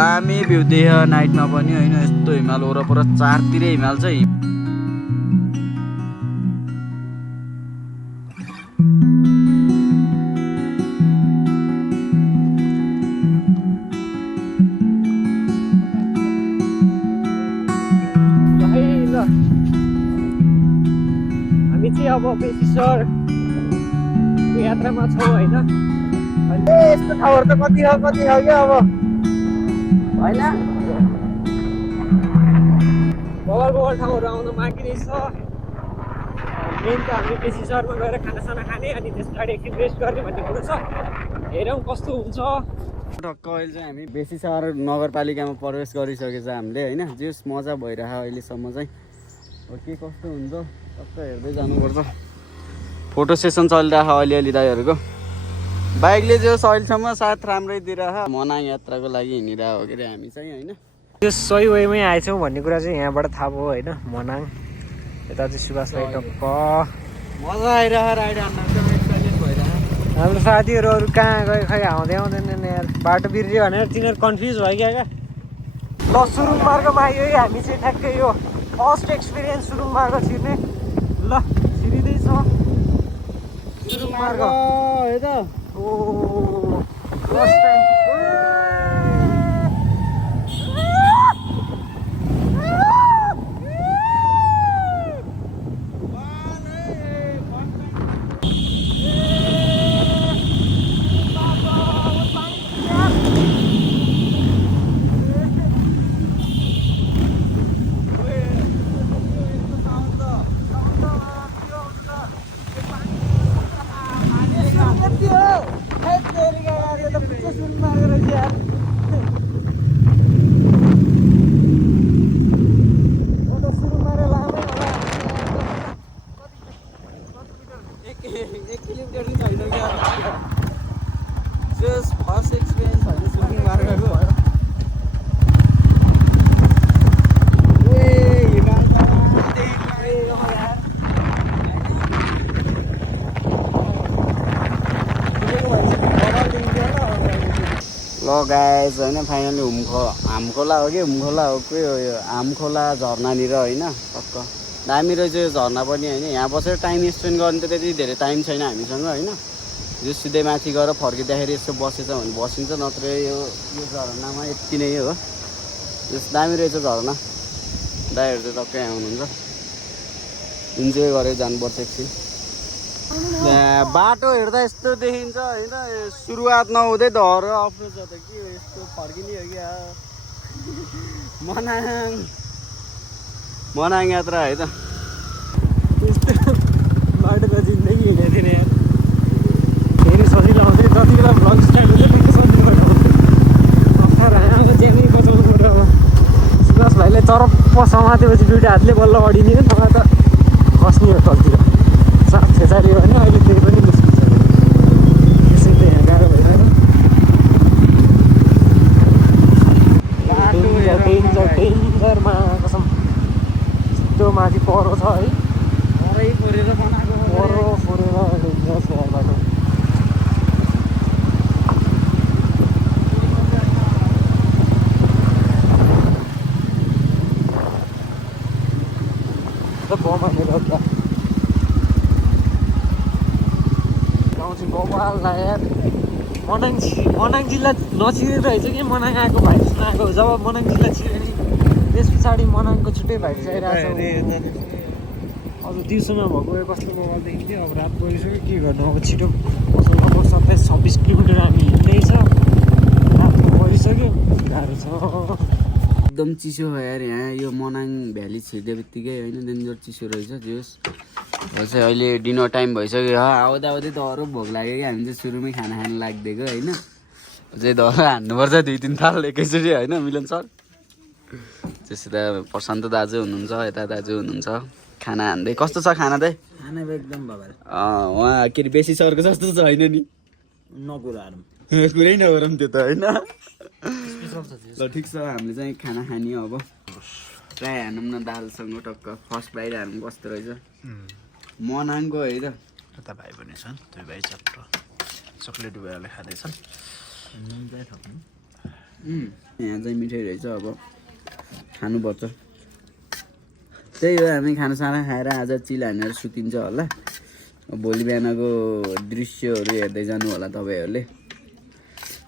दामी भ्यू देख्यो नाइटमा पनि होइन यस्तो हिमाल वरपर चारतिरै हिमाल छ हामी चाहिँ अब बेसीसर यात्रामा छौँ होइन यस्तो ठाउँहरू त कति हो क्या अब होइन बगल ठाउँहरू आउन बाँकी रहेछ मेन त हामी बेसीसरमा गएर खानासाना खाने अनि त्यस पछाडि एकछिन रेस्ट गर्ने भन्ने कुरो छ हेरौँ कस्तो हुन्छ टक्क अहिले चाहिँ हामी बेसीसर नगरपालिकामा प्रवेश गरिसकेछ हामीले होइन जेस मजा भइरहेको अहिलेसम्म चाहिँ हो के कस्तो हुन्छ टक्क हेर्दै जानुपर्छ फोटो सेसन चलिरहेको अलिअलि दाइहरूको बाइकले जो अहिलेसम्म साथ राम्रै दिइरहेको मनाङ यात्राको लागि हिँडिरहेको हो के अरे हामी चाहिँ होइन त्यो सही वेमै आएछौँ भन्ने कुरा चाहिँ यहाँबाट थाहा भयो होइन मनाङ यता चाहिँ सुभाषलाई टक्क मजा आइरहेको राइड हान्न एक्साइटेड भइरहेको हाम्रो साथीहरू अरू कहाँ गयो खै आउँदै आउँदैन यार बाटो बिर्रियो भनेर तिनीहरू कन्फ्युज भयो क्या ल सुरुङ मार्गमा आयो है हामी चाहिँ ठ्याक्कै यो फर्स्ट एक्सपिरियन्स सुरुङ मार्ग छिर्ने ल छिरिँदैछ सुरुङ मार्ग है त ओ फर्स्ट टाइम फर्स्ट एक्सपिरियन्स होइन सुरुङ मार्गको ल गाइस होइन फाइनली हामखोला हो कि हुमखोला हो के हो यो हामखोला झर्नानिर होइन टक्क दामी रहेछ यो झर्ना पनि होइन यहाँ बसेर टाइम स्पेन्ड गर्ने त त्यति धेरै टाइम छैन हामीसँग होइन यो सिधै माथि गएर फर्किँदाखेरि यसो बसेछ भने बसिन्छ नत्र यो झरनामा यति नै हो यस दामी रहेछ झरना दाइहरू चाहिँ टक्कै आउनुहुन्छ इन्जोय गरेर जानुपर्छ एकछिन बाटो हेर्दा यस्तो देखिन्छ होइन सुरुवात नहुँदै धर अप्रो छ त के हो यस्तो फर्किने हो क्या मनाङ यात्रा है त त्यस्तो बाटो त जिन्दगी हिँडेको थिएन यार फेरि सजिलो आउँछ जति बेला भ्लग स्टार्ट हुन्छ त्यति सजिलो अप्ठ्यारो आएको चाहिँ बचाउनु पर्यो अब सुभाष भाइले चरप्प समातेपछि दुइटा हातले बल्ल अडिने मलाई त खस्ने हो तलतिर साथ छेचारी हो भने अहिले त्यही पनि मुस्किल छ त्यसै त यहाँ गाह्रो भइरहेको डेन्जरमा कसम यस्तो माथि परो छ है फोरेर बनाएको परो फोरेर डेन्जर छ यार बाटो यार मनाङ जिल्ला नचिरेर रहेछ कि मनाङ आएको भाइरस नआएको जब मनाङ जिल्ला छिर्यो नि त्यस पछाडि मनाङको छुट्टै भाइरस आइरहेको छ अब दिउँसोमा भएको कस्तो मोबाइल देखिन्थ्यो अब रात गइसक्यो के गर्नु अब छिटो लगभग 27-26 किलोमिटर हामी हिँड्दैछ रातमा परिसक्यो गाह्रो छ एकदम चिसो भयो यार यहाँ यो मनाङ भ्याली छिर्ने बित्तिकै होइन डेन्जर चिसो रहेछ जोस् चाहिँ अहिले डिनर टाइम भइसक्यो आउँदा आउँदै दह्रो भोक लाग्यो कि हामी चाहिँ सुरुमै खाना खानु लाग्दिएको होइन चाहिँ दह्रो हान्नुपर्छ 2-3 थाल एकैचोटि होइन मिलन सर त्यसै त प्रशान्त दाजु हुनुहुन्छ यता दाजु हुनुहुन्छ खाना हान्दै कस्तो छ खाना चाहिँ खाना एकदम बाबा उहाँ के अरे बेसी सरको जस्तो छैन नि नगुरारौँ कुरै नगरौँ त्यो त होइन ल ठिक छ हामीले चाहिँ खाना खाने अब ट्राई हानौँ न दालसँग टक्क फर्स्ट बाइट हानौँ कस्तो रहेछ मनाङको है त यता भाइ पनि छन् दुई भाइ चक्लेट भइहाल्ने खाँदैछन् यहाँ चाहिँ मिठाई रहेछ अब खानुपर्छ त्यही हो हामी खानासाना खाएर आज चिल हानेर सुतिन्छ होला भोलि बिहानको दृश्यहरू हेर्दै जानु होला तपाईँहरूले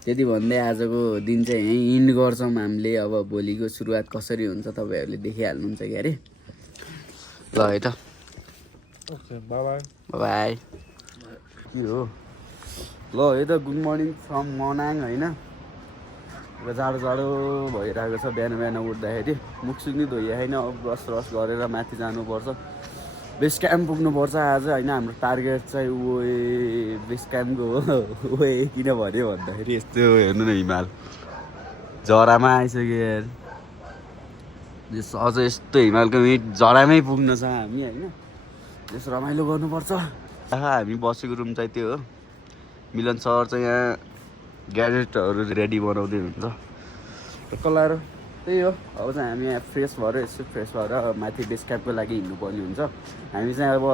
त्यति भन्दै आजको दिन चाहिँ यहीँ इन्ड गर्छौँ हामीले अब भोलिको सुरुवात कसरी हुन्छ तपाईँहरूले देखिहाल्नुहुन्छ कि अरे ल है त बाई के हो ल है त गुड मर्निङ फ्रम मनाङ होइन जाडो जाडो भइरहेको छ बिहान बिहान उठ्दाखेरि मुखसुख नि धोइया छैन अब ब्रस गरेर माथि जानुपर्छ बेस क्याम्प पुग्नुपर्छ आज होइन हाम्रो टार्गेट चाहिँ बेस क्याम्पको हो किन भन्यो भन्दाखेरि यस्तो हेर्नु न हिमाल जरामा आइसक्यो यार अझ यस्तो हिमालको मिट जरामै पुग्न छ हामी होइन त्यस रमाइलो गर्नुपर्छ हामी बसेको रुम चाहिँ त्यो हो मिलन सर चाहिँ यहाँ ग्याजेटहरू रेडी बनाउँदै हुन्छ टक्क लाएर त्यही हो अब चाहिँ हामी यहाँ फ्रेस भएर यसो फ्रेस भएर माथि बेस क्याम्पको लागि हिँड्नुपर्ने हुन्छ हामी चाहिँ अब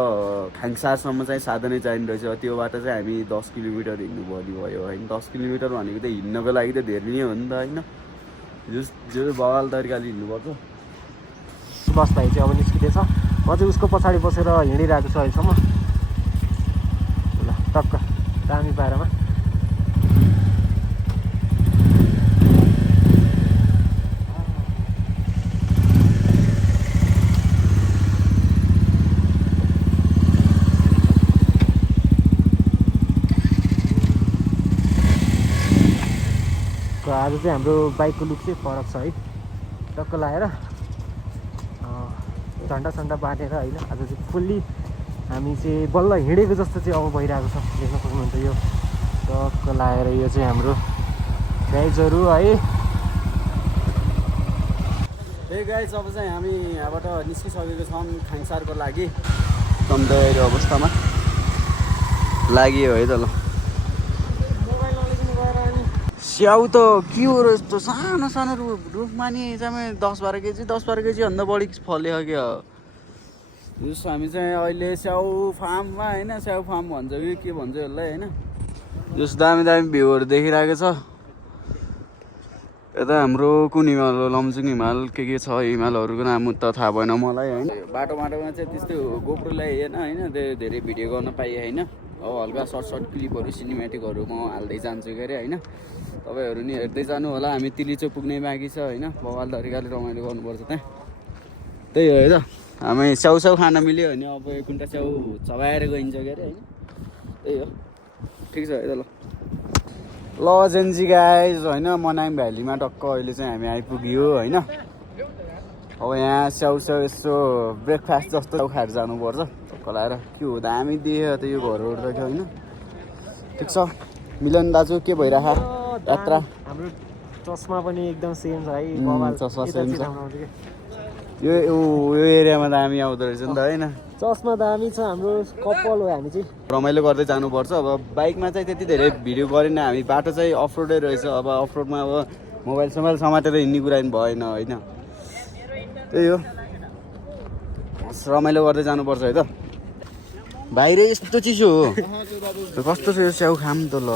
खाङसारसम्म चाहिँ साधनै चाहिने रहेछ त्यो बाटो चाहिँ हामी 10 किलोमिटर हिँड्नुपर्ने भयो होइन 10 किलोमिटर भनेको त हिँड्नको लागि त धेरै नै हो नि त होइन जो बवाल तरिकाले हिँड्नुपर्छ सुभाष भाइ चाहिँ अब निस्किँदैछ म चाहिँ उसको पछाडि बसेर हिँडिरहेको छु अहिलेसम्म ल टक्क दामी पारामा आज चाहिँ हाम्रो बाइकको लुक चाहिँ फरक छ है टक्क लाएर झन्डा सन्डा बाँधेर होइन आज चाहिँ फुल्ली हामी चाहिँ बल्ल हिँडेको जस्तो चाहिँ अब भइरहेको छ देख्न सक्नुहुन्छ यो टक्क लाएर यो चाहिँ हाम्रो गाइजहरू है ए गाइज अब चाहिँ हामी यहाँबाट निस्किसकेको छौँ खाङसारको लागि एकदम तयारी अवस्थामा लाग्यो है त ल स्याउ त के हो र यस्तो सानो सानो रुखमा नि चाहिँ 10-12 केजी 10-12 केजीभन्दा बढी फल्यो क्या जस हामी चाहिँ अहिले स्याउ फार्ममा होइन स्याउ फार्म भन्छ कि के भन्छ यसलाई होइन जस दामी दामी भ्यूहरू देखिरहेको छ यता हाम्रो कुन हिमाल हो लमजुङ हिमाल के छ हिमालहरूको नाम त थाहा भएन मलाई होइन बाटो बाटोमा चाहिँ त्यस्तो गोप्रो ल्याइएन होइन धेरै भिडियो गर्न पाइएँ होइन अब हल्का सर्ट क्लिपहरू सिनेमेटिकहरू म हाल्दै जान्छु के अरे होइन तपाईँहरू नि हेर्दै जानु होला हामी तिलीचोक पुग्ने बाँकी छ होइन बवाल तरिकाले रमाइलो गर्नुपर्छ त्यहाँ त्यही हो है त हामी स्याउ खान मिल्यो भने अब 1 कुन्टा स्याउ चबाएर गइन्छ के अरे होइन त्यही हो ठिक छ है त ल जेन्जी गाइज होइन मनाङ भ्यालीमा टक्क अहिले चाहिँ हामी आइपुग्यो होइन अब यहाँ स्याउ यसो ब्रेकफास्ट जस्तो खाएर जानुपर्छ टक्क लाएर के हो दामी देख्यो त यो घरहरू त होइन ठिक छ मिलन दाजु के भइरहेको यात्रा हाम्रो चस्मा पनि एकदम सेम छ है चस्मा सेम छ यो एरियामा दामी आउँदो रहेछ नि त होइन चस्मा दामी छ हाम्रो कपाल हो हामी चाहिँ रमाइलो गर्दै जानुपर्छ अब बाइकमा चाहिँ त्यति धेरै भिडियो गरेन हामी बाटो चाहिँ अफरोडै रहेछ अब अफरोडमा अब मोबाइल समातेर हिँड्ने कुरा नि भएन होइन त्यही हो रमाइलो गर्दै जानुपर्छ है त बाहिर यस्तो चिसो हो कस्तो छ यो स्याउ खाम त ल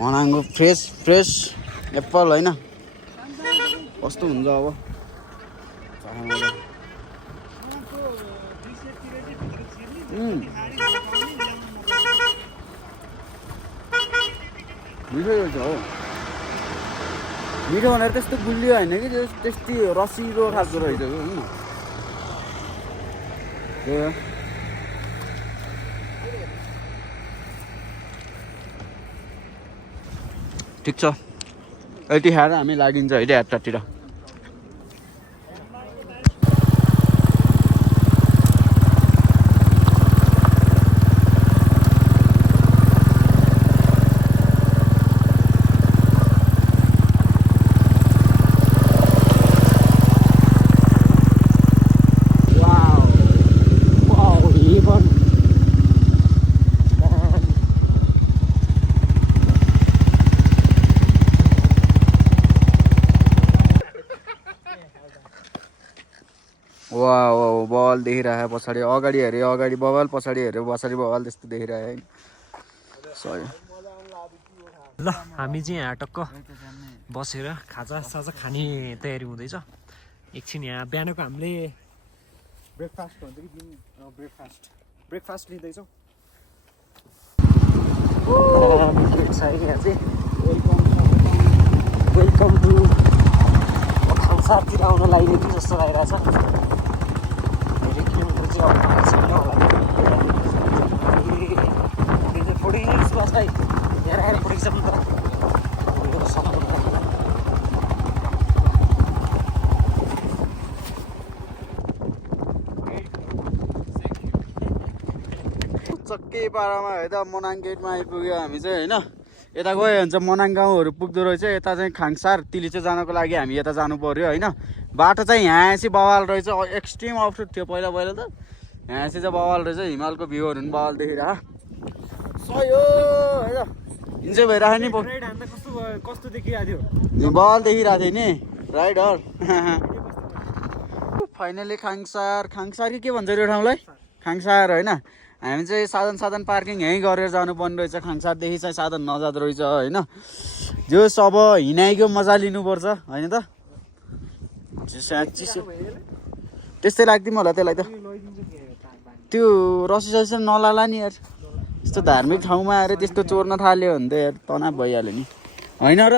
मनाङको फ्रेस एप्पल होइन कस्तो हुन्छ अब मिठो रहेछ हो मिठो भनेर त्यस्तो गुलियो होइन कि त्यस्तै रसिलो खालको रहेछ कि ठिक छ यति खाएर हामी लागिन्छ अहिले यात्रातिर वाह बवाल देखिरहेको पछाडि अगाडि हेऱ्यो अगाडि बवाल पछाडि हेऱ्यो पछाडि बवाल त्यस्तो देखिरहेको होइन सरी ल हामी चाहिँ यहाँ टक्क बसेर खाजासाजा खाने तयारी हुँदैछ एकछिन यहाँ बिहानको हामीले ब्रेकफास्ट भन्छ कि ब्रेकफास्ट लिँदैछौँ यहाँ चाहिँ वेलकम टु खालसातिर आउन लागिरहेको जस्तो लागिरहेछ धेरै किलोमिटर चाहिँ आउनु छैन होला 40 minutes was like यहाँ आएर पुगेको छ नि त चक्कै पारामा है त मनाङ गेटमा आइपुग्यो हामी चाहिँ होइन यता गयो भने चाहिँ मनाङ गाउँहरू पुग्दो रहेछ यता चाहिँ खाङसार तिलिचे जानको लागि हामी यता जानु पर्यो होइन बाटो चाहिँ यहाँ चाहिँ बवाल रहेछ एक्सट्रिम अप्ठ्यारो थियो पहिला पहिला त यहाँ चाहिँ बवाल रहेछ हिमालको भ्यूहरू पनि बवाल देखिरह सयो है त इन्जोय भइरहेको नि कस्तो देखिरहेको थियो बवाल देखिरहेको थियो नि राइडर फाइनली खाङसार कि के भन्छ यो ठाउँलाई खाङसार होइन हामी चाहिँ साधन पार्किङ यहीँ गरेर जानुपर्ने रहेछ खाङसारदेखि चाहिँ साधन नजाँदो रहेछ होइन जो अब हिँडाइको मजा लिनुपर्छ होइन त चिसो त्यस्तै लाग्थ्यो मलाई त्यसलाई त त्यो रसी ससी नलाला नि यार यस्तो धार्मिक ठाउँमा आएर त्यस्तो चोर्न थाल्यो भने त यार तनाव भइहाल्यो नि होइन र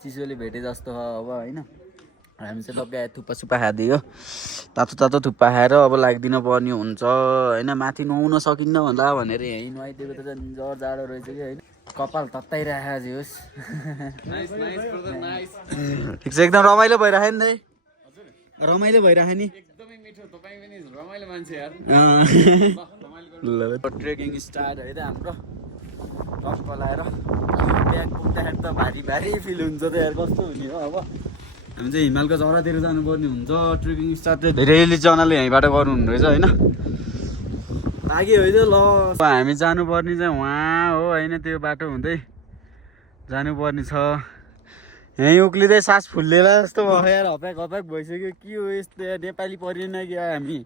चिसोले भेटे जस्तो अब होइन हामी चाहिँ लगाएर थुक्पा सुक्पा खाइदियो तातो थुक्पा खाएर अब लाग्दिन पर्ने हुन्छ होइन माथि नुहाउन सकिन्न होला भनेर यहीँ नुहाइदिएको त झन् जर जाडो रहेछ कि होइन कपाल तताइरहेको जोस् ठिक छ एकदम रमाइलो भइरहेको नि रमाइलो भइरहेको नि ट्रेकिङ स्टार्ट है त हाम्रो टक्क लाएर ब्याग पुग्दाखेरि त भारी फिल हुन्छ त यार कस्तो हुने हो अब हामी चाहिँ हिमालको चरातिर जानुपर्ने हुन्छ ट्रेकिङ स्टार्ट चाहिँ धेरैजनाले यहीँबाट गर्नुहुँदो रहेछ होइन लाग्यो है त ल हामी जानुपर्ने चाहिँ उहाँ हो होइन त्यो बाटो हुँदै जानुपर्ने छ यहीँ उक्लिँदै सास फुल्लेर जस्तो भयो यार हप्याक भइसक्यो के हो यस्तो नेपाली परेन कि हामी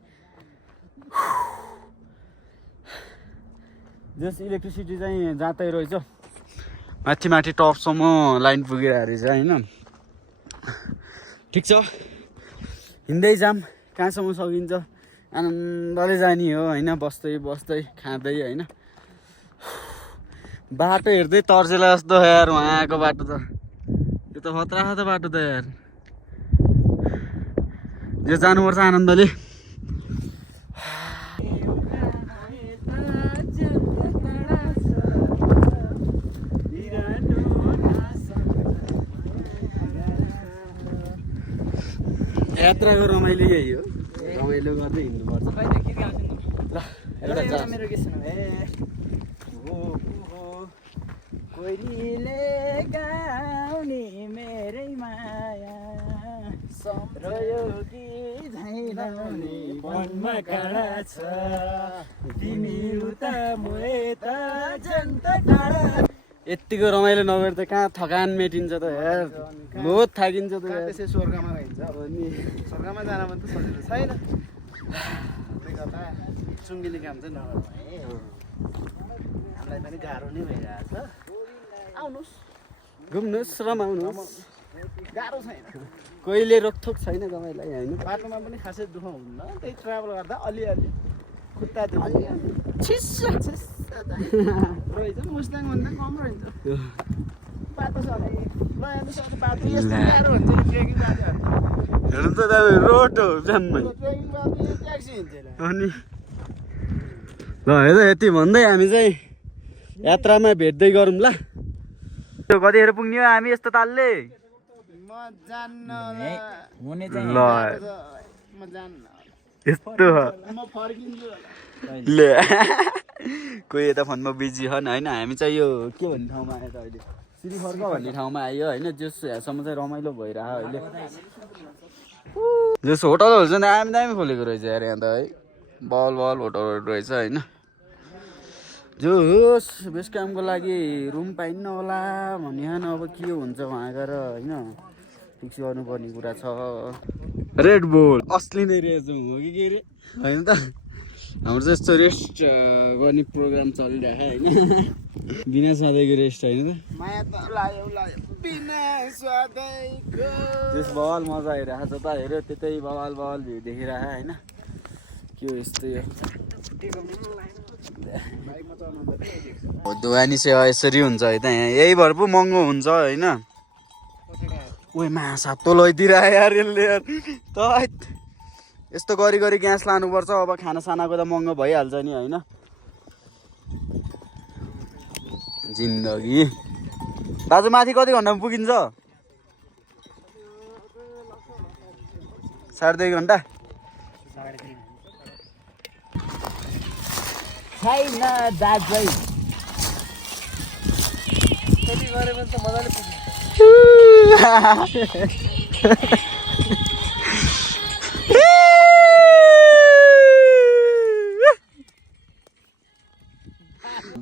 जस इलेक्ट्रिसिटी चाहिँ जाँदै रहेछ माथि टपसम्म लाइन पुगिरहेको रहेछ होइन ठिक छ हिँड्दै जाम कहाँसम्म सकिन्छ आनन्दले जाने हो होइन बस्दै खाँदै होइन बाटो हेर्दै तर्सेला जस्तो यार उहाँको बाटो त त्यो त खतरा बाटो त यार जो जानुपर्छ आनन्दले यात्राको रमाइलो यही हो रमाइलो गर्दै हिँड्नुपर्छ ल मेरो के सुन कोइलीले गाउने मेरै माया रह्यो कि झैलाउने मनमा काँडा छ तिमी उता म यता जन्त टाढा यत्तिको रमाइलो नगरेर त कहाँ थकान मेटिन्छ त यार लोत थाकिन्छ त यार त्यसै स्वर्गमा रहन्छ अनि स्वर्गमा जान मन त सजिलो छैन चुङ्गिने काम चाहिँ नगर्नु हामीलाई पनि गाह्रो नै भइरहेछ आउनुहोस् घुम्नुहोस् रमाउनुहोस् गाह्रो छैन कहिले रोकथोक छैन तपाईँलाई होइन बाटोमा पनि खासै दुःख हुन्न त्यही ट्राभल गर्दा अलिअलि खुट्टा छिस्सा रहेछ मुस्ताङ भन्दा कम रहेछ बाटो छ बाटो यस्तो गाह्रो हुन्छ नि ट्रेकिङ बाटो हेर्नु त रोड हो जम्मै ट्रेकिङ बाटो ट्याक्सी हिँड्छ अनि ल हेर यति भन्दै हामी चाहिँ यात्रामा भेट्दै गरौँ ल त्यो कतिखेर पुग्ने हो हामी यस्तो तालले ल यस्तो ले कोही यता फोनमा बिजी छन् होइन हामी चाहिँ यो के भन्ने ठाउँमा आयो त अहिले श्रीखर्क भन्ने ठाउँमा आयो होइन जस यहाँसम्म चाहिँ रमाइलो भइरह अहिले जस होटलहरू चाहिँ दामी खोलेको रहेछ यार यहाँ त है बल होटलहरू रहेछ होइन जो होस् बेस कामको लागि रुम पाइन्न होला भन्ने अब के हुन्छ वहाँ गएर होइन फिक्स गर्नुपर्ने कुरा छ रेड बुल असली नै रहेछ हो कि के अरे होइन त हाम्रो चाहिँ यस्तो रेस्ट गर्ने प्रोग्राम चलिरहेको होइन बिना सधैँको रेस्ट होइन त त्यस बवाल मजा आइरहेको छ त हेऱ्यो त्यतै बवाल बवाल भ्यू देखिरहेको होइन के हो यस्तै हो दोकानी सेवा यसरी हुन्छ है त यहाँ यही भएर पो महँगो हुन्छ होइन ओइ मासातो लैदिएर यार यसले यार त यस्तो गरी गरी ग्यास लानुपर्छ अब खानासानाको त महँगो भइहाल्छ नि होइन जिन्दगी दाजु माथि कति घन्टामा पुगिन्छ 2.5 घन्टा छैन दाजु कति गऱ्यो भने त मजाले पुग्छ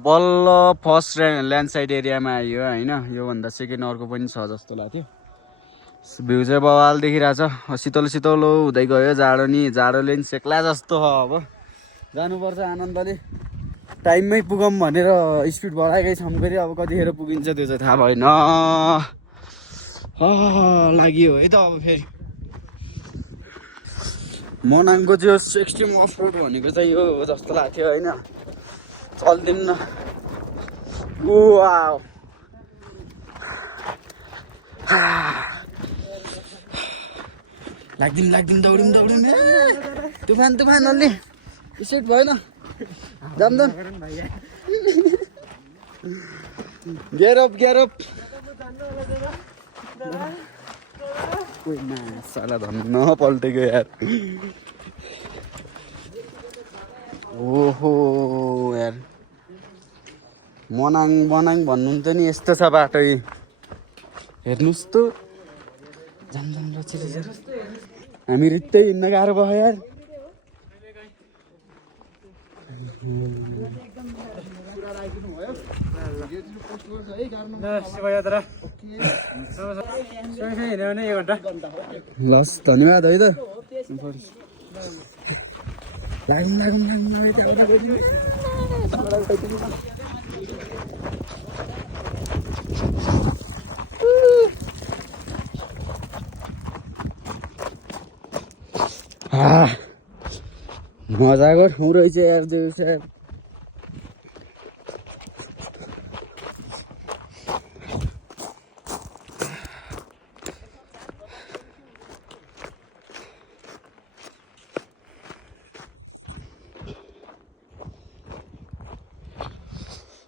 बल्ल फर्स्ट ल्यान्डसाइड एरियामा आयो होइन योभन्दा सेकेन्ड अर्को पनि छ जस्तो लाग्थ्यो भ्यू चाहिँ बवाल देखिरहेछ शीतल शीतल हुँदै गयो जाडो नि जाडोले नि सेक्ला जस्तो हो अब जानुपर्छ आनन्दले टाइममै पुगौँ भनेर स्पिड बढाएकै छौँ फेरि अब कतिखेर पुगिन्छ त्यो चाहिँ थाहा भएन लाग्यो है त अब फेरि मनाङको त्यो एक्सट्रिम अफ रोड भनेको चाहिँ यो जस्तो लाग्थ्यो होइन चल्दिन्न लाग्दिन दौडिम तुफान अलि स्पिड भएन जाम ग्यारअप साला धन्न पल्टेको यार ओहो यार मनाङ भन्नु त नि यस्तो छ बाटो हेर्नुहोस् त जाम हामी रित्तै हिँड्न गाह्रो भयो यार लस धन्यवाद है त मजाको ठाउँ रहेछ यार त्यो यार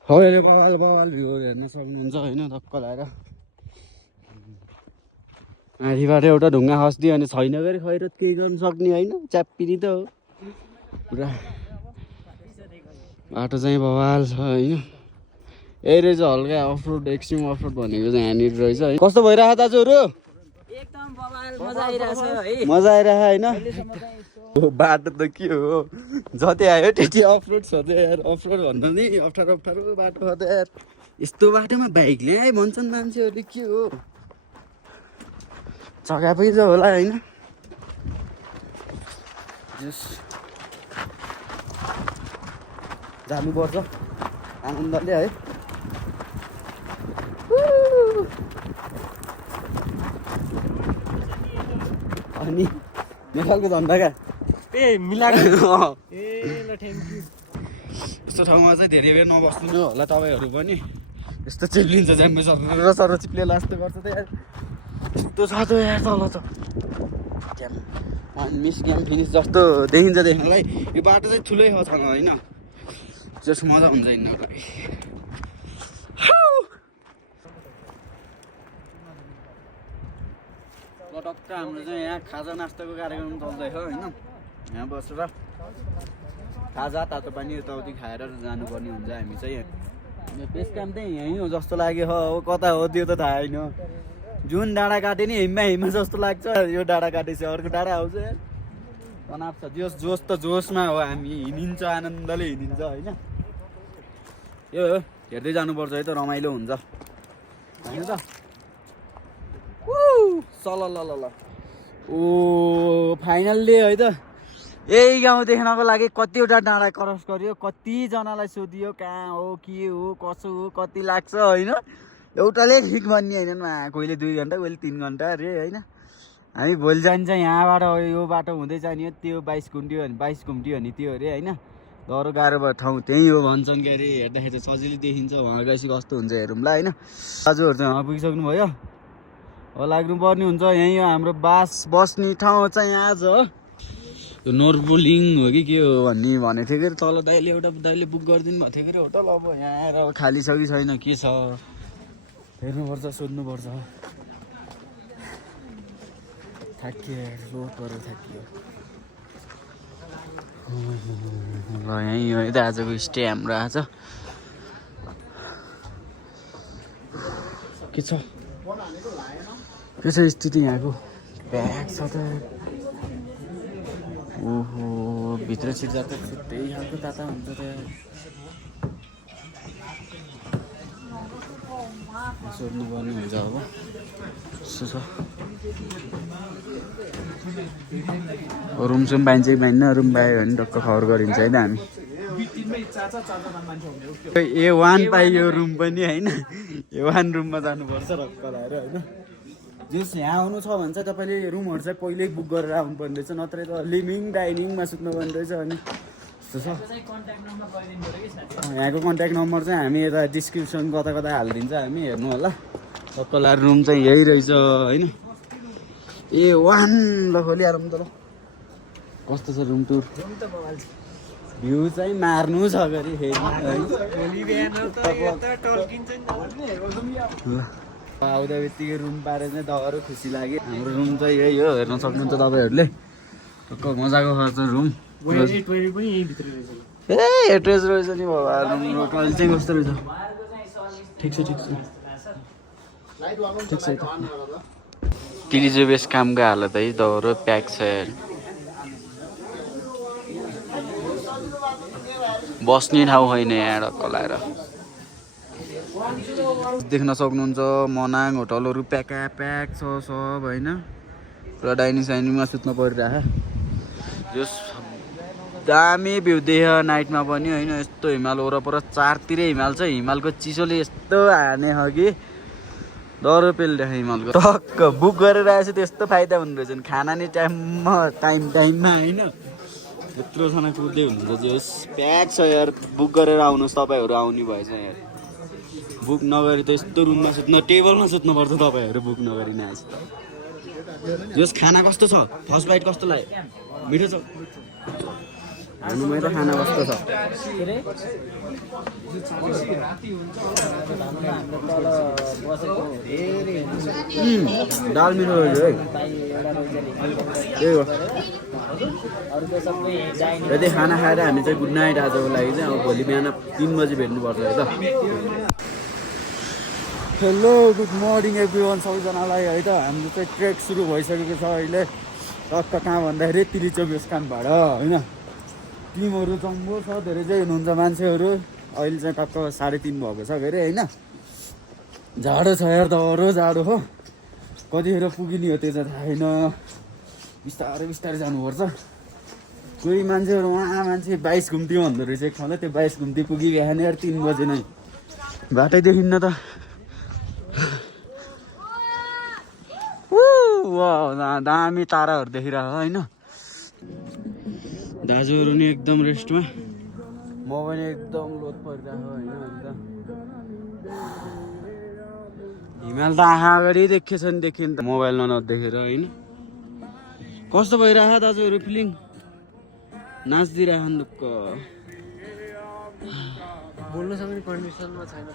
हो अहिले बवाल भ्यू हेर्न सक्नुहुन्छ होइन धक्क लगाएर माथिबाट एउटा ढुङ्गा खस्दियो अनि छैन गरी खैरत केही गर्नु सक्ने होइन च्याप्पिरी त हो पुरा बाटो चाहिँ बवाल छ होइन यही रहेछ हल्का अफरोड एक्सट्रिम अफरोड भनेको चाहिँ यहाँनिर रहेछ है कस्तो भइरहेको दाजुहरू एकदम बवाल मजा आइरहेछ है मजा आइरहेको होइन बाटो त के हो जति आयो त्यति अफरोड छ त यार अफरोड भन्दा नि अप्ठ्यारो बाटो छ त यार यस्तो बाटोमा बाइक ल्याए भन्छन् मान्छेहरूले के हो जग्गा पनि त होला होइन जानुपर्छ आनन्दले है अनि नेपालको झन्डा क्या ए मिलाएको यस्तो ठाउँमा चाहिँ धेरै बेर नबस्नु होला तपाईँहरू पनि यस्तो चिप्लिन्छ ज्याम्मै सर चिप्ले लास्टै गर्छ त यार यस्तो छ त यार तल त गेम मिस गेम फिनिस जस्तो देखिन्छ देख्नलाई यो बाटो चाहिँ ठुलै छ होइन जस मजा हुन्छ हिँड्नको लागि टक्क हाम्रो चाहिँ यहाँ खाजा नास्ताको कार्यक्रम चल्दैछ होइन यहाँ बसेर खाजा तातो पानी यताउति खाएर जानुपर्ने हुन्छ हामी चाहिँ बेस काम चाहिँ यहीँ हो जस्तो लाग्यो हो कता हो त्यो त थाहा होइन जुन डाँडा काटे नि हिँड्मा जस्तो लाग्छ यो डाँडा काटेपछि अर्को डाँडा आउँछ तनाव छ जोस त जोसमा हो हामी हिँडिन्छ आनन्दले हिँडिन्छ होइन यो हो हेर्दै जानुपर्छ है त रमाइलो हुन्छ होइन त ल ओ फाइनल्ली है त यही गाउँ देख्नको लागि कतिवटा डाँडा क्रस गर्यो, कतिजनालाई सोधियो कहाँ हो के हो कसो हो कति लाग्छ होइन। एउटाले ठिक भन्ने होइन, कोहीले 2 घन्टा कोहीले 3 घन्टा अरे होइन। हामी भोलि जान्छ यहाँबाट यो बाटो हुँदै जाने हो, त्यो 22 घुम्टी भने 22 घुम्टी भने त्यो अरे होइन। डह्रो गाह्रो भयो ठाउँ त्यही हो भन्छन् के अरे, हेर्दाखेरि चाहिँ सजिलो देखिन्छ, वहाँ गएपछि कस्तो हुन्छ हेरौँला होइन। दाजुहरू चाहिँ वहाँ पुगिसक्नु भयो, हो लाग्नुपर्ने हुन्छ। यहीँ हो हाम्रो बस्ने ठाउँ चाहिँ आज हो, यो नोर्बुलिङ हो कि के हो भन्ने भनेको थियो कि तल दाइले एउटा दाइले बुक गरिदिनु भएको थियो कि होटल। अब यहाँ आएर अब खाली छ कि छैन के छ हेर्नुपर्छ सोध्नुपर्छ। थाकियो लोड गरेर थाकियो। ल यहीँ हो त आजको स्टे हाम्रो आज। के छ स्थिति यहाँको? ब्याग छ त ओहो, भित्र छिर्दा त छुट्टै खालको ताता हुन्छ त। सोध्नुपर्ने हुन्छ अब यस्तो छ। रुम सुम पाइन्छ कि पाइन्न, रुम पायो भने टक्क खबर गरिन्छ होइन। हामी A1 पाइयो रुम पनि होइन, A1 रुममा जानुपर्छ रक्क लाएर होइन। जस यहाँ आउनु छ भने चाहिँ तपाईँले रुमहरू चाहिँ पहिल्यै बुक गरेर आउनुपर्ने रहेछ, नत्रै त लिभिङ डाइनिङमा सुत्नुपर्ने रहेछ। अनि यस्तो छ। यहाँको कन्ट्याक्ट नम्बर चाहिँ हामी यता डिस्क्रिप्सन कता कता हालिदिन्छ, हामी हेर्नु होला। टक्क लाएर रुम चाहिँ यही रहेछ होइन। A1 ल खोलिहालौँ त ल। कस्तो छ रुम टुर? भ्यू चाहिँ मार्नु छ गरी आउँदा बित्तिकै रुम पाएर चाहिँ दह्रो खुसी लाग्यो। हाम्रो रुम चाहिँ यही हो, हेर्न सक्नुहुन्छ तपाईँहरूले। टक्क मजाको खर्च रुम। ए एड्रेस रहेछ नि बाबा, रुम टोइलेट चाहिँ कस्तो रहेछ? ठिक छ ठिक छ ठिक छ। तिलिजो बेस कामको हालत है दह्रो प्याक छ यार। बस्ने ठाउँ होइन यहाँ टक्क लाएर। देख्न सक्नुहुन्छ मनाङ होटलहरू प्याक छ सब होइन। पुरा डाइनिङ साइनिङमा सुत्न परिरहेको जस दामी भ्यू देख्यो नाइटमा पनि होइन। यस्तो हिमाल वरपर चारतिरै हिमाल छ, हिमालको चिसोले यस्तो हाने हो कि डह्रो पेलिरहेको हिमालको। टक्क बुक गरेर आएछ त्यस्तो फाइदा हुने रहेछ नि, खाना नि टाइममा होइन। यत्रोजना कुद्दै हुन्छ जस प्याक छ यार। बुक गरेर आउनुहोस् तपाईँहरू, आउने भएछ यार। बुक नगरी त यस्तो रुममा सुत्न, टेबलमा सुत्नुपर्छ तपाईँहरू बुक नगरी नै आएछ। जस खाना कस्तो छ? फर्स्ट बाइट कस्तो लाग्यो? मिठो छ? हाम्रोमै त खाना कस्तो छ? दाल मिठो रहेछ है। त्यही हो, यदि खाना खाएर हामी चाहिँ गुड नाइट आजको लागि चाहिँ। अब भोलि बिहान 3 बजी भेट्नुपर्छ है त। हेलो गुड मर्निङ एभ्रिवान सबैजनालाई है त। हाम्रो चाहिँ ट्रेक सुरु भइसकेको छ अहिले। टक्क कहाँ भन्दाखेरि तिलिचो बेसकामबाट होइन। टिमहरू जम्बो छ, धेरै चाहिँ हुनुहुन्छ मान्छेहरू। अहिले चाहिँ टक्क 3:30 भएको छ के अरे होइन। जाडो छ यार, दह्रो जाडो हो। कतिखेर पुगिने हो त्यो चाहिँ थाहा छैन। बिस्तारै बिस्तारै जानुपर्छ। कोही मान्छेहरू उहाँ मान्छे 22 घुम्ती भन्दो रहेछ एक ठाउँलाई। त्यो 22 घुम्ती पुगिहाल्ने यार 3 बजे नै। बाटै देखिन्न त। दामी ताराहरू देखिरहेको होइन। दाजुहरू नि एकदम रेस्टमा, म पनि एकदम लोड परिरहेको होइन। अन्त हिमाल त आँखा अगाडि देखेछ नि, देखियो नि त मोबाइलमा नदेखेर होइन। कस्तो भइरहेको दाजुहरू फिलिङ? नाच्दिरहेको दुःख। बोल्न सक्ने कन्डिसनमा छैन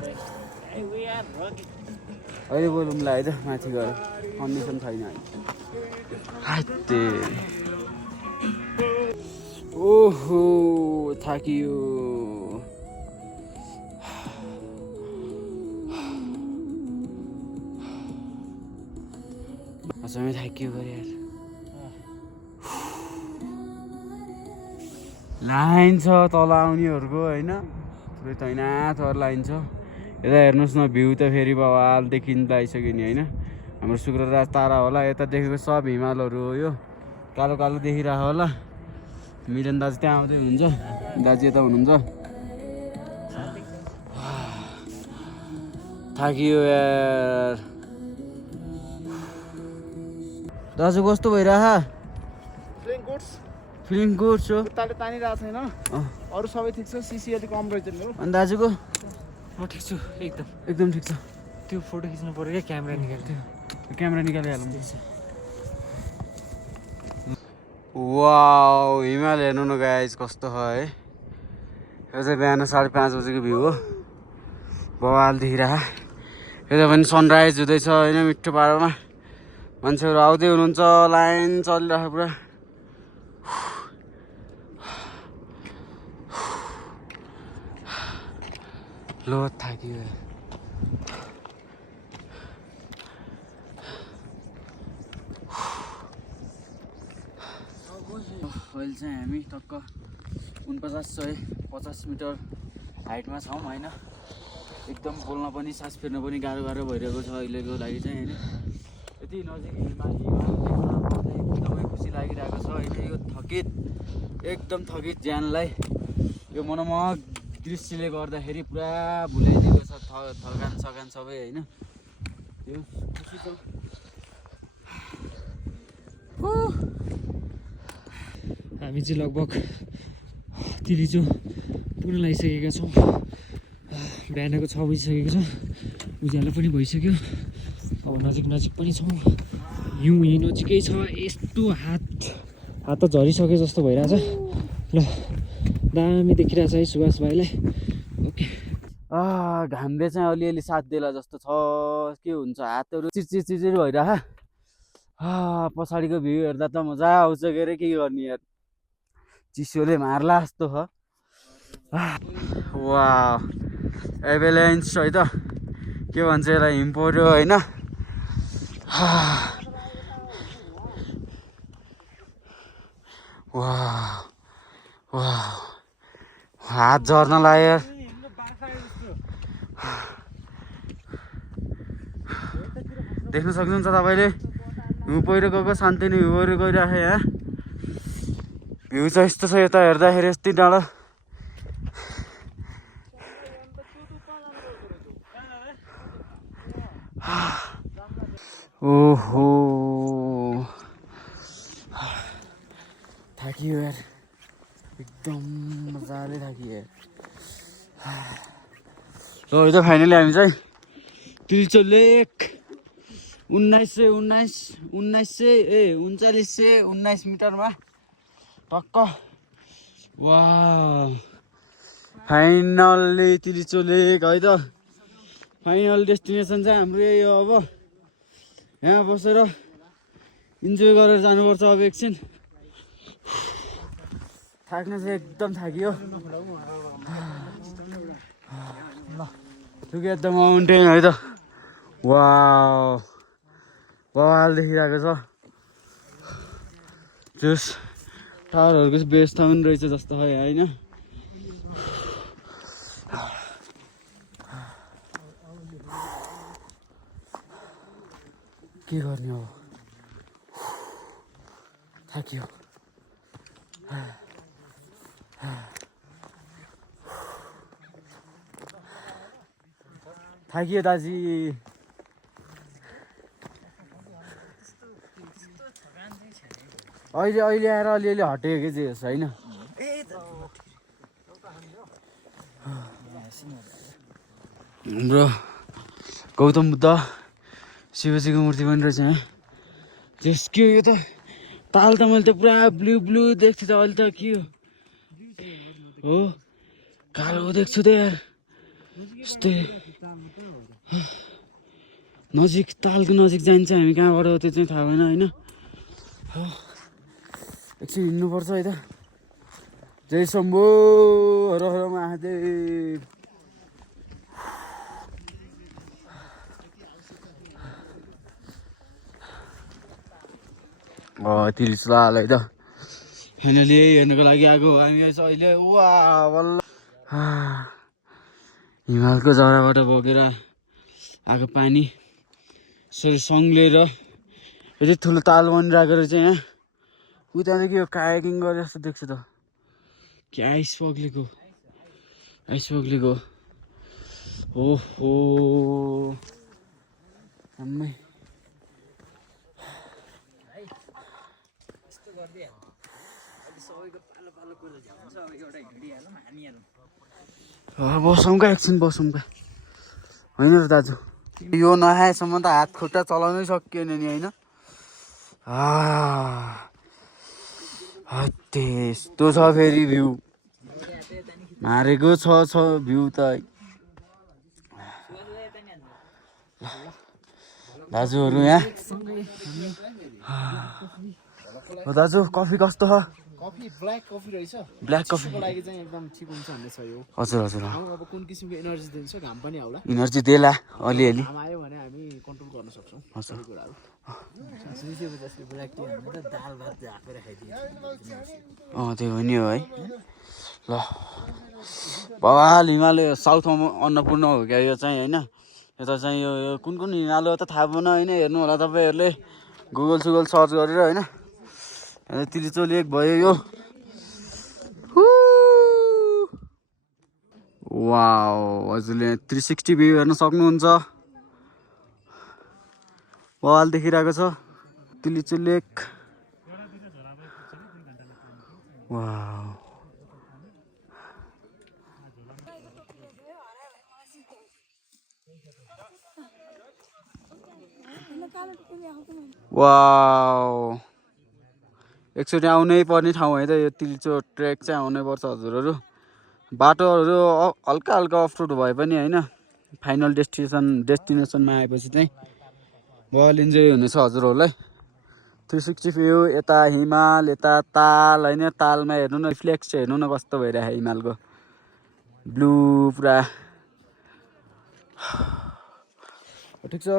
अहिले बोलौँला है त, माथि गएर कन्डिसन छैन। ओहो थाकियो। अचम्मै थाकियो गरे यार। लाइन छ तल आउनेहरूको होइन, पुरै तैनाथहरू लाइन छ। यता हेर्नुहोस् न, भ्यू त फेरि बवाल देखिन आइसक्यो नि होइन। हाम्रो शुक्रराज तारा होला, यता देखेको सब हिमालहरू हो। यो कालो कालो देखिरहेको होला। मिलन दाजु त्यहाँ आउँदै हुनुहुन्छ दाजु यता हुनुहुन्छ थाकियो यार दाजु कस्तो भइरह फिलिङ गुड हो खुट्टाले तानिरहेको छैन अरू सबै ठिक छ सिसी अलिक कम रहेछ नि अनि दाजुको म ठिक छु एकदम ठिक छ त्यो फोटो खिच्नु पर्यो क्या क्यामेरा क्यामेरा निकालिहालौँ वाउ हिमाल हेर्नु न गाइस कस्तो छ है यो चाहिँ बिहान 5:30 बजेको भ्यू हो बवाल देखिरह यता पनि सनराइज हुँदैछ होइन मिठो पारोमा मान्छेहरू आउँदै हुनुहुन्छ लाइन चलिरहेको पुरा लो थाकियो अहिले चाहिँ हामी टक्क 4950 मिटर हाइटमा छौँ होइन एकदम बोल्न पनि सास फेर्न पनि गाह्रो भइरहेको छ अहिलेको लागि चाहिँ होइन यति नजिक एकदमै खुसी लागिरहेको छ होइन यो एकदम थकित ज्यानलाई यो मनमोहक दृश्यले गर्दाखेरि पुरा भुलाइदिएको छ थकान सकान सबै होइन यो खुसी छ हामी चाहिँ लगभग तिलिचो पुग्न लागिसकेका छौँ बिहानको 6 बजिसकेको छ उज्यालो पनि भइसक्यो अब नजिक पनि छौँ हिउँ नजिकै छ यस्तो हात त झरिसके जस्तो भइरहेछ ल दामी देखिरहेछ है सुभाष भाइलाई ओके घामले चाहिँ अलिअलि साथ देला जस्तो छ के हुन्छ हातहरू चिचिर भइरह पछाडिको भ्यू हेर्दा त मजा आउँछ के अरे के गर्ने यार चिसोले मार्ला जस्तो छ वा एभेलेन्स है त के भन्छ यसलाई हिम पर्यो होइन वा हात झर्न लाग्यो देख्न सक्नुहुन्छ तपाईँले हिउँ पहिरो गएको शान्ति नै हिउँ पहिरो गइरहेको यहाँ भ्यू चाहिँ यस्तो छ यता हेर्दाखेरि यस्तै डाँडा ओहो थाकियो यार एकदम मजाले थाकियो यार ल यो त फाइनली हामी चाहिँ तिल्चो लेक 3919 मिटरमा टक्क वा फाइनल्ली तिलिचो लेक है त फाइनल डेस्टिनेसन चाहिँ हाम्रो यही हो अब यहाँ बसेर इन्जोय गरेर जानुपर्छ अब एकछिन थाक्न चाहिँ एकदम थाकियो लुक एट द माउन्टेन है त वाउ बवाल देखिरहेको छ त्यस टावरहरूको व्यवस्था पनि रहेछ जस्तो है होइन के गर्ने अब थाकियो दाजी अहिले आएर अलिअलि हटेको के चाहिँ होइन हाम्रो गौतम बुद्ध शिवजीको मूर्ति पनि रहेछ यहाँ त्यस के यो त ताल त मैले त पुरा ब्लू देख्छु त अहिले त के हो कालो देख्छु त यार यस्तै नजिक तालको नजिक जान्छ हामी कहाँबाट हो त्यो चाहिँ थाहा भएन होइन एकछिन हिँड्नुपर्छ है त जय शम्भो हर हर महादेव तिलिचो है त फाइनली यही हेर्नुको लागि आएको हामी अहिले वा बल्ल हिमालको जराबाट बगेर आएको पानी यसरी सङ्लेर यति ठुलो ताल बनिरहेको रहेछ यहाँ उतादेखि यो कायाकिङ गरे जस्तो देख्छु त कि आइस पग्लेको ओहो आम्मै बसौँ क्या एकछिन बसौँ क्या होइन र दाजु यो नखाएसम्म त हात खुट्टा चलाउनै सकिएन नि होइन त्यस्तो छ फेरि भ्यू मारेको छ भ्यू त दाजुहरू यहाँ दाजु कफी कस्तो छ कफी ब्ल्याक कफी रहेछ ब्ल्याक कफी लागि चाहिँ एकदम ठिक हुन्छ भन्ने छ यो हजुर हजुर अब कुन किसिमको एनर्जी दिन्छ घाम पनि आउला इनर्जी देला अलिअलि घाम आयो भने हामी कन्ट्रोल गर्न सक्छौँ हजुर कुराहरू ब्ल्याक टी हामी त दाल भात झापेर खाइदिन्छ त्यो पनि हो है ल बवाल हिमालय साउथ अन्नपूर्ण हो क्या यो चाहिँ होइन यता चाहिँ यो कुन हिमालय त थाहा भएन होइन हेर्नु होला तपाईँहरूले गुगल सुगल सर्च गरेर होइन तिलिचो लेक भयो यो वाउ हजुरले 360 भ्यू हेर्न सक्नुहुन्छ बवाल देखिरहेको छ तिलिचो लेक वाउ वाउ एकचोटि आउनै पर्ने ठाउँ है त यो तिलिचो ट्रेक चाहिँ आउनै पर्छ हजुरहरू बाटोहरू हल्का हल्का अफरोड भए पनि होइन फाइनल डेस्टिनेसनमा आएपछि चाहिँ बल इन्जोय हुनेछ हजुरहरूलाई 360 भ्यू यता हिमाल यता ताल होइन तालमा हेर्नु न रिफ्लेक्स चाहिँ हेर्नु न कस्तो भइरहेको हिमालको ब्लू पुरा ठिक छ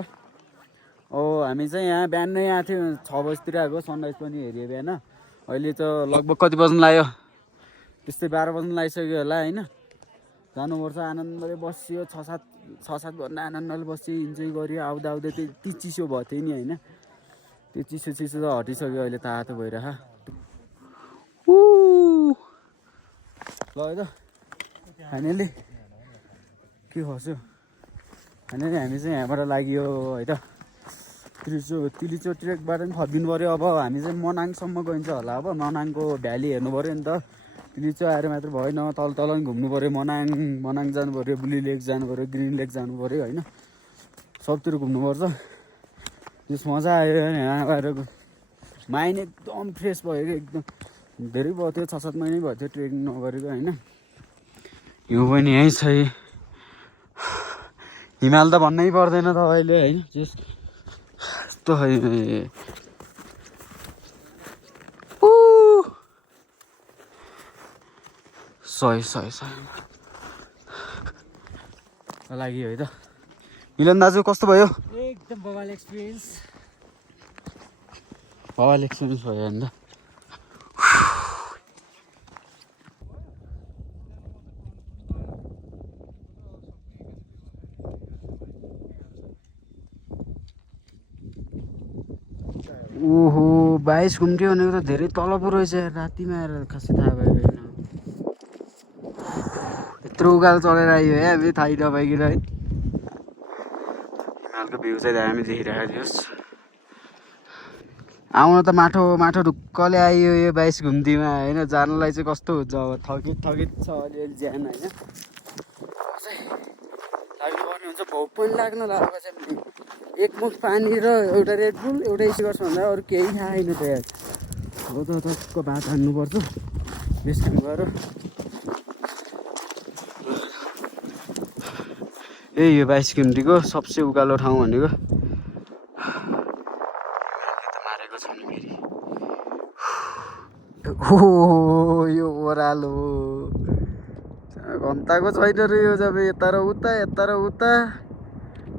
हामी चाहिँ यहाँ बिहान नै आएको थियौँ 6 बजीतिर आएको सनराइज पनि हेऱ्यो बिहान अहिले त लगभग कति बज्नु लाग्यो त्यस्तै 12 बज्नु लागिसक्यो होला होइन जानुपर्छ आनन्दले बसियो 6-7 घन्टा आनन्दले बसियो इन्जोय गऱ्यो आउँदा त्यति चिसो भएको थियो नि होइन त्यो चिसो त हटिसक्यो अहिले तातो भइरह ल है त फाइनली के खस्यो फाइनली हामी चाहिँ यहाँबाट लाग्यो है त तिलिचो ट्रेकबाट पनि फर्किनु पऱ्यो अब हामी चाहिँ मनाङसम्म गइन्छ होला अब मनाङको भ्याली हेर्नु पऱ्यो नि त तिलिचो आएर मात्र भएन तल पनि घुम्नु पऱ्यो मनाङ जानु पऱ्यो ब्लू लेक जानु पऱ्यो ग्रिन लेक जानु पऱ्यो होइन सबतिर घुम्नुपर्छ त्यस मजा आयो यहाँ आएर माइन्ड एकदम फ्रेस भयो कि एकदम धेरै भयो थियो 6-7 महिनै भयो थियो ट्रेकिङ नगरेको होइन हिउँ पनि यहीँ छ हिमाल त भन्नै पर्दैन तपाईँले होइन यस्तो सही लाग्यो है त मिलन दाजु कस्तो भयो एकदम बवाल एक्सपिरियन्स भयो नि त ओहो 22 घुम्थ्यो भनेको त धेरै तल पो रहेछ रातिमा आएर खासै थाहा भयो होइन यत्रो उकालो चढेर आयो है हामी थाहै नपाइकन है हिमालको भ्यू चाहिँ हामी देखिरहेको थियोस् आउन त माटो ढुक्कले आयो यो 22 घुम्तीमा होइन जानलाई चाहिँ कस्तो हुन्छ अब थकित छ अलिअलि ज्यान होइन लाग्नुपर्ने हुन्छ भोक पनि लाग्न लागेको छ एक मुख पानी र एउटा रेडबुल एउटा सिगर्स भन्दा अरू केही खाएन त यार हो त टक्क भात हान्नुपर्छ बेस काम गर यो 22 घुम्तीको सबसे उकालो ठाउँ भनेको मारेको छ नि फेरि यो ओह्रालो घन्टाको छैन रे यो जब यता र उता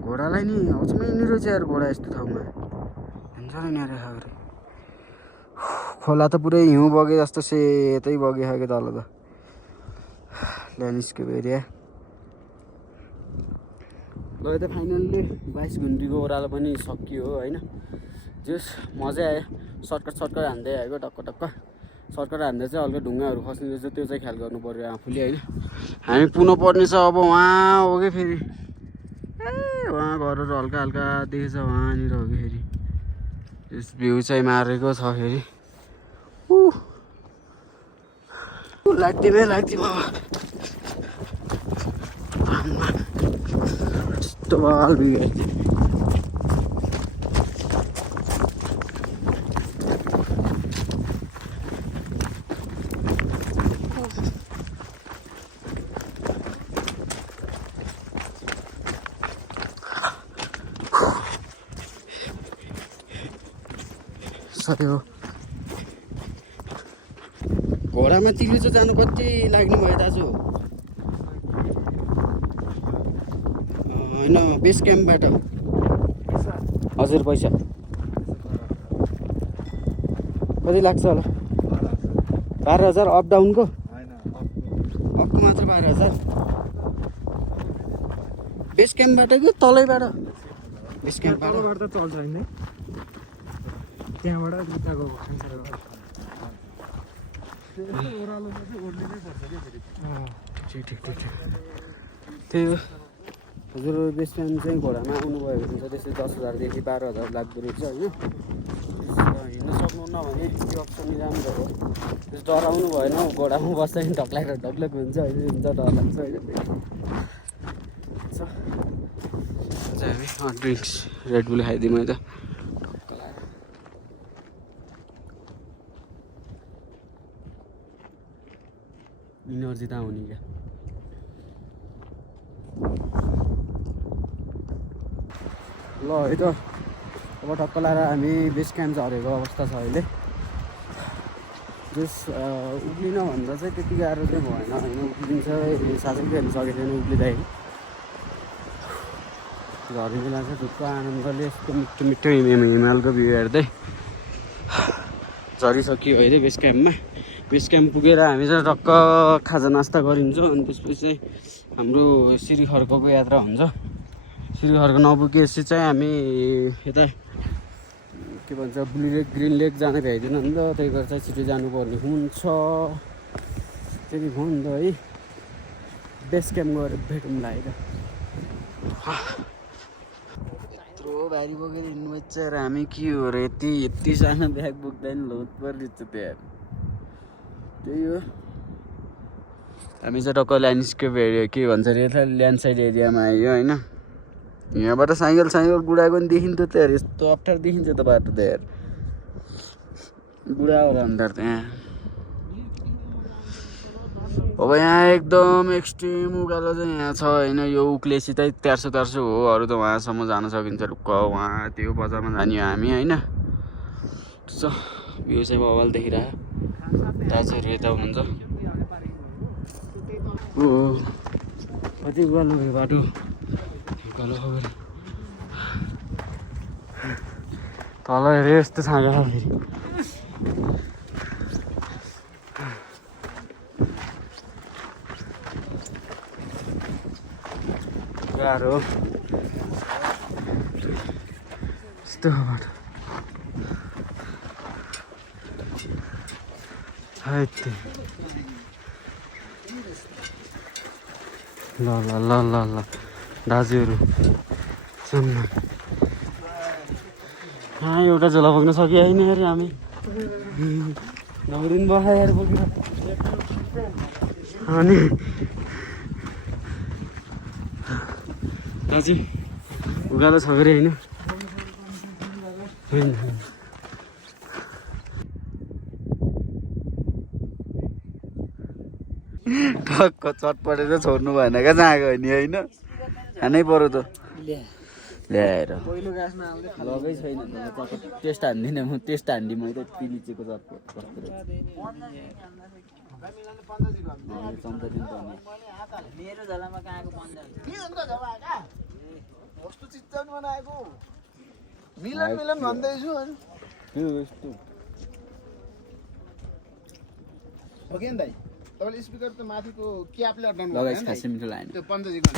घोडालाई नि हौचमै नि रहेछ यार घोडा यस्तो ठाउँमा हुन्छ नि यार खोला त पुरै हिउँ बगे जस्तो सेतै बगिसक्यो तल त ल्यान्डस्केप एरिया ल त फाइनल्ली 22 घुम्तीको ओह्रालो पनि सकियो होइन जस मजै आयो सर्टकट हान्दै आएको टक्क सर्टकट हान्दा चाहिँ हल्का ढुङ्गाहरू खस्ने रहेछ, त्यो चाहिँ ख्याल गर्नु पऱ्यो आफूले होइन। हामी पुग्नु पर्ने छ अब वहाँ हो कि फेरि वहाँ घरहरू हल्का हल्का देखेछ वहाँनिर हो कि फेरि यस भ्यू चाहिँ मारेको छ फेरि लाग्दिमै लाग्दिम त्यस्तो बल भ्यू सक्यो। घोडामा तिलुचो जानु कति लाग्ने भयो दाजु? होइन बेस क्याम्पबाट हजुर पैसा कति लाग्छ होला? 12,000 अप डाउनको? अपको मात्र 12,000। बेस क्याम्पबाट कि तलैबाट? बेस क्याम्पबाट त चल्छ होइन, त्यहाँबाट जुत्ताको ठिक ठिक ठिक त्यही हो। हजुर बेस क्याम्प चाहिँ घोडामा आउनुभयो भने चाहिँ त्यस्तै 10,000 देखि 12,000 लाग्दो रहेछ होइन। हिँड्न सक्नुहुन्न भने त्यो अप्सन राम्रो हो। त्यस डराउनु भएन, घोडामा बस्दा नि ढक्लाएर ढक्लक हुन्छ होइन, डर लाग्छ होइन। हामी ड्रिङ्क्स रेड बुल खाइदिउँ है त, इनर्जी त आउने क्या। ल है त अब टक्क लाएर हामी बेस क्याम्प झरेको अवस्था छ अहिले। जस उक्लिन भन्दा चाहिँ त्यति गाह्रो चाहिँ भएन होइन, उक्लिन्छ साँच्चै खेल्नु सकेको छैन उक्लिँदाखेरि। झर्ने बेला चाहिँ ढुक्क आनन्दले यस्तो मिठो मिठो हिमालको भ्यू हेर्दै झरिसक्यो अहिले बेस क्याम्पमा। बेस क्याम्प पुगेर हामी चाहिँ टक्क खाजा नास्ता गरिन्छौँ अनि त्यसपछि चाहिँ हाम्रो सिरिखर्कको यात्रा हुन्छ। सिरिखर्क नपुगेपछि चाहिँ हामी यता के भन्छ ब्लु लेक ग्रिन लेक जान भ्याइँदैन नि त, त्यही भएर चाहिँ छिटो जानुपर्ने हुन्छ। त्यही भयो नि त है, बेस क्याम्प गएर भेटौँला है त। यत्रो भारी बोकेर हिँड्नु बच्चाएर हामी के हो र यति सानो ब्याग बोक्दैन लोड परिरहेछ त्यहाँ। त्यही हो हामी चाहिँ टक्क ल्यान्डस्केप एरिया के भन्छ अरे यता ल्यान्डसाइड एरियामा आयो होइन। यहाँबाट साइकल गुडाएको पनि देखिन्थ्यो त यार, यस्तो अप्ठ्यारो देखिन्छ त बाटो त यार, गुडा होला अन्त त्यहाँ। अब यहाँ एकदम एक्सट्रिम उकालो चाहिँ यहाँ छ होइन, यो उक्लेसी चाहिँ 400 हो, अरू त वहाँसम्म जान सकिन्छ रुक्क, वहाँ त्यो बजारमा जाने हो हामी होइन। भ्यू चाहिँ बवाल देखिरहेको, दाजुहरू यता हुनुहुन्छ। ओ कति उकालो भयो बाटो, उकालो खबर तल हेऱ्यो यस्तो छाँगा फेरि। गाह्रो यस्तो बाटो ल ल ल ल ल दाजुहरू सुन्नु, एउटा झोला बोक्न सकियो होइन अरे हामी, 9 दिन बसा यार बोकेर। अनि दाजु उकालो छ अरे होइन, टक्क चटपटेर छोड्नु भएन क्या जहाँ गयो नि होइन, खानै पर्यो त ल्याएर। लगै छैन टेस्ट हान्दिनँ म, टेस्ट हान्दिनँ मैले त पिलिचेको चटपट कस्तो रहेछ। मेरो झोलामा कहाँको पन्जा कस्तो चिच्चाउनु बनाएको मिलन मिलन भन्दैछु अनि ओके नि दाइ, तपाईँले स्पिकर त माथिको क्यापले अड्डाउनु लगाइस खासै मिठो लाग्यो त्यो पन्जाजीको।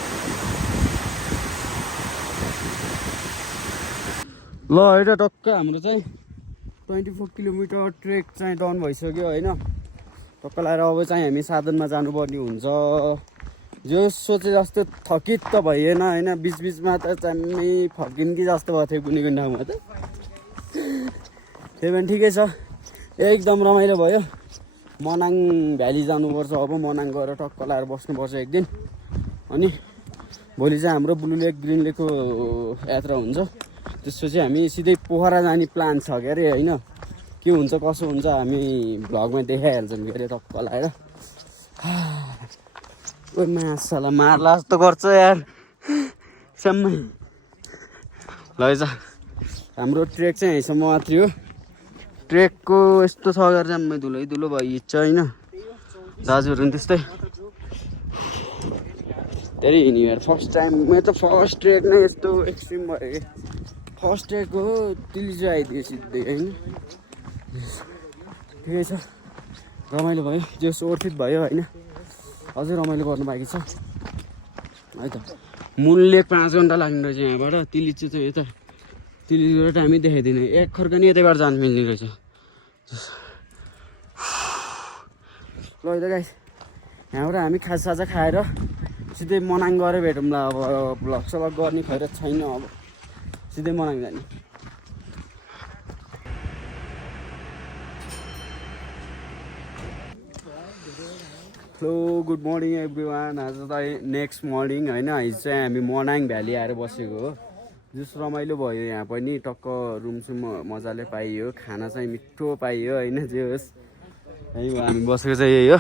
ल होइन टक्क हाम्रो चाहिँ 24 किलोमिटर ट्रेक चाहिँ डन भइसक्यो होइन। टक्क लगाएर अब चाहिँ हामी साधनमा जानुपर्ने हुन्छ। जो सोचे जस्तो थकित त भइएन होइन, बिचबिचमा त चाहिँ फर्किन कि जस्तो भएको थियो कुनै कुनै ठाउँमा त। त्यही पनि ठिकै छ, एकदम रमाइलो भयो। मनाङ भ्याली जानुपर्छ अब, मनाङ गएर टक्क लगाएर बस्नुपर्छ एक दिन। अनि भोलि चाहिँ हाम्रो ब्लू लेक ग्रिन लेकको यात्रा हुन्छ। त्यसपछि हामी सिधै पोखरा जाने प्लान छ के अरे होइन। के हुन्छ कसो हुन्छ हामी भ्लगमा देखाइहाल्छौँ के अरे टक्क लगाएर। ओ मासला मार्ला जस्तो गर्छ यार सम्मै। लैजा हाम्रो ट्रेक चाहिँ यहीँसम्म मात्रै हो। ट्रेकको यस्तो छ गरेर चाहिँ धुलै धुलो भइन्छ होइन। दाजुहरू पनि त्यस्तै धेरै हिँड्यो यार। फर्स्ट टाइम मेरो त फर्स्ट ट्रेक नै यस्तो एक्सट्रिम भयो कि। फर्स्ट ट्रेक हो तिलिजो आइदियो सिधै होइन। ठिकै छ, रमाइलो भयो, जो सोर्थित भयो होइन। अझै रमाइलो गर्नु बाँकी छ है त। मूल लेक 5 घन्टा लाग्ने रहेछ यहाँबाट। तिलिचो चाहिँ यता तिलिचोबाट हामी देखाइदिने एक खर्कनी यतैबाट जानु मिल्ने रहेछ। ल त गाइस, यहाँबाट हामी खाजासाजा खाएर सिधै मनाङ गएर भेटौँला। अब भ्लग सलग गर्ने खैरत छैन, अब सिधै मनाङ जाने। Hello good morning everyone. आज त नेक्स्ट मर्निङ होइन। हिजो चाहिँ हामी मनाङ भ्याली आएर बसेको हो। जस रमाइलो भयो यहाँ पनि। टक्क रुमसुम मजाले पाइयो, खाना चाहिँ मिठो पाइयो होइन। जे होस् है, हामी बसेको चाहिँ यही हो।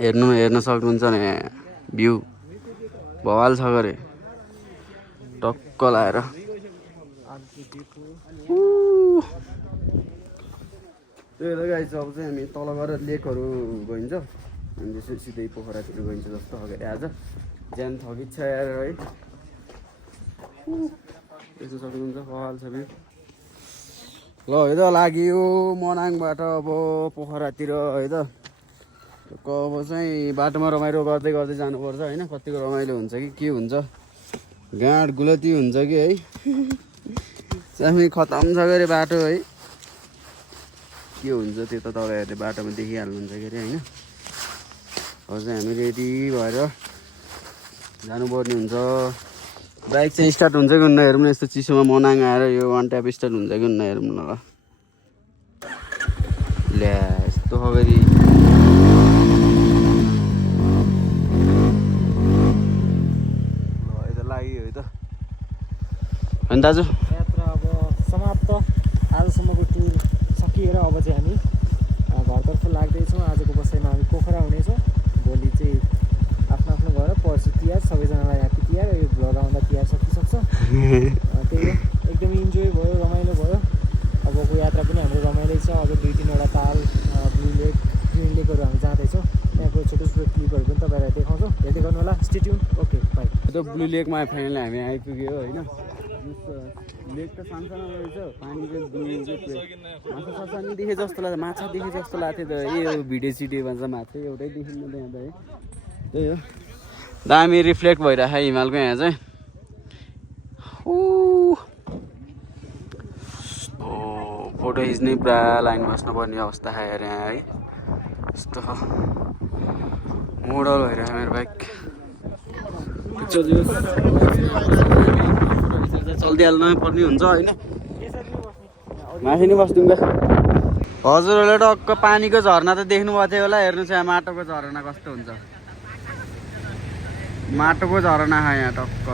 हेर्न सक्नुहुन्छ नि भ्यू भवाल छ गरे टक्क लाएर। त्यही त गाइस, अब चाहिँ हामी तल गएर लेकहरू गइन्छ अनि त्यसपछि सिधै पोखरातिर गइन्छ जस्तो अगाडि। आज ज्यान थकित छ यार है। त्यसो सक्नुहुन्छ भवाल छ भ्यू। ल है त लाग्यो मनाङबाट अब पोखरातिर है त। अब चाहिँ बाटोमा रमाइलो गर्दै गर्दै जानुपर्छ होइन। कतिको रमाइलो हुन्छ कि के हुन्छ, गाँड गुलती हुन्छ कि है। चाहिँ खतम छ गरे बाटो है। के हुन्छ त्यो त तपाईँहरूले बाटोमा देखिहाल्नुहुन्छ के अरे होइन। अब चाहिँ हामी रेडी भएर जानुपर्ने हुन्छ। बाइक चाहिँ स्टार्ट हुन्छ कि हुन्न हेरौँ न। यस्तो चिसोमा मनाङ आएर यो वान ट्याप स्टार्ट हुन्छ कि हुन्न हेरौँ न। ल्या यस्तो अगाडि लाग्यो है त अनि दाजु। यात्रा अब समाप्त। आजसम्मको टुर सकिएर अब चाहिँ हामी घरतर्फ लाग्दैछौँ। आजको बसाइमा हामी पोखरा हुनेछौँ। भोलि चाहिँ आफ्नो आफ्नो घर, पर्सि तिहार। सबैजनालाई ह्याप्पी तिहार। यो भ्लग आउँदा तिहार सकिसक्छ। त्यही हो, एकदमै इन्जोय भयो, रमाइलो भयो। अबको यात्रा पनि हाम्रो रमाइलो छ। अझ 2-3वटा ताल, ब्लू लेक, ग्रिन लेकहरू हामी जाँदैछौँ। त्यहाँको छोटो छोटो क्लिपहरू पनि तपाईँहरूलाई देखाउँछौँ, हेर्दै गर्नु होला। Stay tune. Okay by. त्यो ब्लू लेकमा फाइनली हामी आइपुग्यो होइन। लेक त सानसानो रहेछ, पानी चाहिँ माछा सानो देखे जस्तो लाग्छ, माछा देखे जस्तो लाग्थ्यो त। यो भिडियो सिडियोमा चाहिँ माछा एउटै देखिनु त यहाँ त है। त्यही हो, दामी रिफ्लेक्ट भइरहेको छ हिमालको यहाँ चाहिँ। फोटो खिच्नै पुरा लाइन बस्नुपर्ने अवस्था आएर यहाँ है। यस्तो मोडल भइरहेको मेरो बाइक। चल्दिहाल्नु पर्ने हुन्छ होइन। माथि नै बस्दिउँ क्या। हजुरहरूले टक्क पानीको झरना त देख्नुभएको थियो होला। हेर्नुहोस् यहाँ माटोको झरना कस्तो हुन्छ। माटोको झरना छ यहाँ टक्क।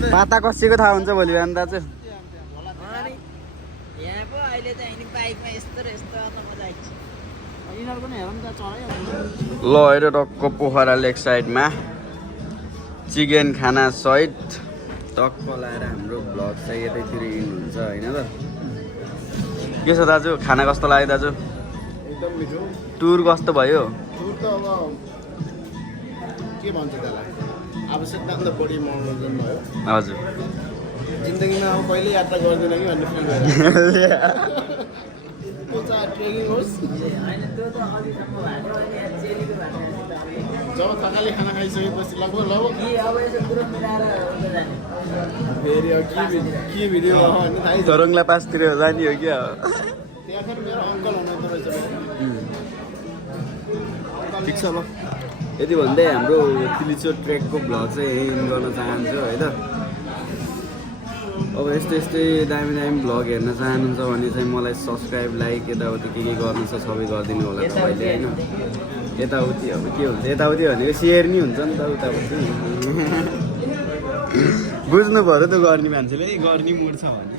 पाता कसिएको थाहा हुन्छ भोलि बिहान दाजु। यहाँ पो अहिले त हामी बाइकमा यस्तो र यस्तो मजा आइन्छ। ल हेर टक्क पोखरा लेक साइडमा चिकन खाना सहित टक्क लाएर हाम्रो भ्लग चाहिँ यतैतिर हिँड्नुहुन्छ होइन त। के छ दाजु, खाना कस्तो लाग्यो दाजु? एकदम मिठो। टुर कस्तो भयो? टुर त अब के भन्छ त्यसलाई, आवश्यकताभन्दा बढी मनोरञ्जन भयो। हजुर, जिन्दगीमा अब कहिले यात्रा गर्दैन कि भन्ने फिल भयो। त्यो चाहिँ ट्रेकिङ होस्। होइन त्यो त अलिसम्म भएको, अहिले चेलीको भएको जब थकाली खाना खाइसकेपछि लगभग अब यसो कुरो मिलाएर उता जाने फेरि अब के भिडियो हो भने थाहै छ झोरङला पासतिर जाने हो क्या त्यहाँ फेरि मेरो अङ्कल हुनुहुँदो रहेछ ठिक छ अब यति भन्दै हाम्रो तिलिचो ट्रेकको भ्लग चाहिँ यही गर्न चाहन्छु होइन अब यस्तै दामी भ्लग हेर्न चाहनुहुन्छ भने चाहिँ मलाई सब्सक्राइब लाइक यताउति के गर्नु छ सबै गरिदिनु होला तपाईँले होइन यताउति अब के हुन्छ यताउति भनेको सेयर नि हुन्छ नि त उताउति बुझ्नु पऱ्यो त गर्ने मान्छेले गर्ने मुड छ भने